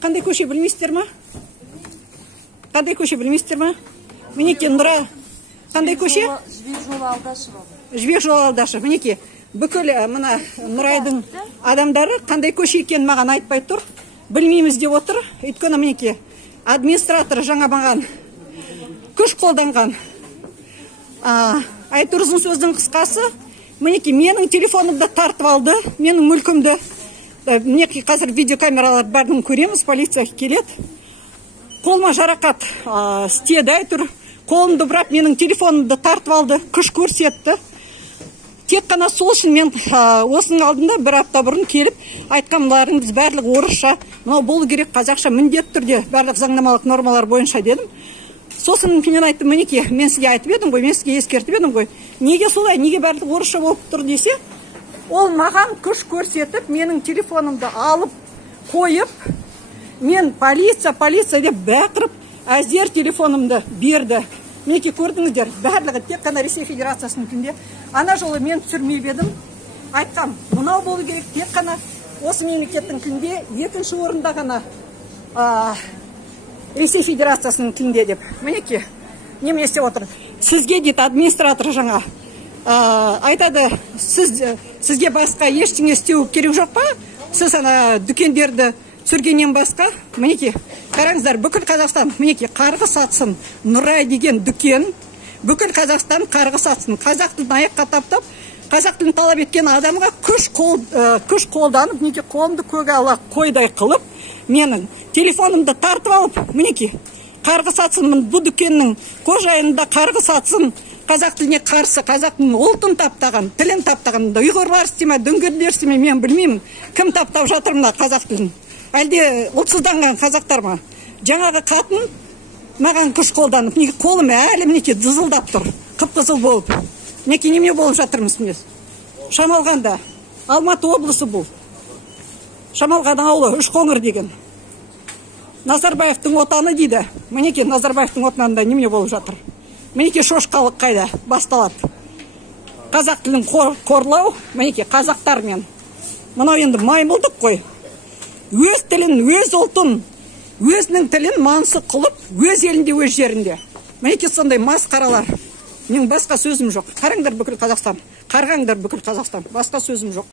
Қандай көше білмейсіздер ма? Қандай көше білмейсіздер ма? Мінеке Нұра. Қандай көше? Жібек жолы Алдашева. Жібек жолы Алдашева. Мінеке бүкіл мына Нұрайдың адамдары қандай көше екенін маған айтпай тұр. Білмейміз деп отыр. Өйткені мінеке администратор жаңа маған күш қолданған. Айтыр ұзын сөздің қысқасы, мінеке менің телефонымды тартып алды, менің мүлкімді. Мінеке қазір видеокамералар бәрін көреміз, полиция келеді. Қолыма жарақат істеді, айтыр. Қолымды бұрап менің телефонымды тартып алды, күш көрсетті. Тек қана сол үшін мен осының алдында бір апта бұрын келіп айтқандарыңыз барлығы орысша, мынау болу керек, қазақша міндетті түрде барлық заңнамалық нормалар бойынша дедім. Сосын мен айттым, мінеке, мен сізге айтып едім ғой, мен сізге ескертіп едім ғой. Неге солай, неге барлығы орысша болып тұр десе, ол маған күш көрсетіп, менің телефонымды алып қойып, мен полиция деп бәқіріп, әзер телефонымды берді. Мінеке көрдіңіздер, барлығы тек қана Ресей Федерациясының күнде. Ана жолы мен түсірмеп едім, айтқам, мынау болу керек, тек қана осы мемлекеттің күнде, екінші орында ғана Ресей Федерациясының тілінде деп. Мінеке, неме істеп отыр. Сізге дейді администратор жаңа айтады, сізге басқа ештеңе істеу керек жоқ па? Сіз дүкендерді түсіргеннен басқа, мінеке, қараңыздар, бүкіл Қазақстан, мінеке, қарғыс атсын, Нұрай деген дүкен, бүкіл Қазақстан қарғыс атсын, қазақ тілін аяққа таптап, қазақ тілін талап еткен адамға күш қолданып, мінеке, қолымды көге ала қойдай қылып, менің телефонымды тартып алып, мінеке, қарғыс атсын, бұл дүкеннің қожайынында қарғыс атсын, қазақ тіліне қарсы, қазақтың ұлтын таптаған, тілін таптаған, ұйғырлар істеме, дөңгелдер істеме, мен білмеймін, кім таптап жатыр мына қазақ тілін. Әлде ұлтсызданған қазақтар ма? Жаңағы қатын маған күш қолданып, қолым әлі мінеке дызылдап тұр, қып-қызыл болып. Мінеке неме болып жатырмыз міне. Шамалғанда, Алматы облысы бұл. Шамалған ауылы, Үшқоңыр деген. Назарбаевтың отаны дейді. Мінеке Назарбаевтың отанында неме болып жатыр. Мінеке шошқалық қайда басталады. Қазақ тілін қорлау, мінеке қазақтармен. Мынау енді маймылдық қой. Өз тілін, өз ұлтын, өзінің тілін мансық қылып, өз елінде, өз жерінде. Мінеке сондай масқаралар. Менің басқа сөзім жоқ. Қараңдар бүкіл Қазақстан. Қарғаңдар бүкіл Қазақстан. Басқа сөзім жоқ.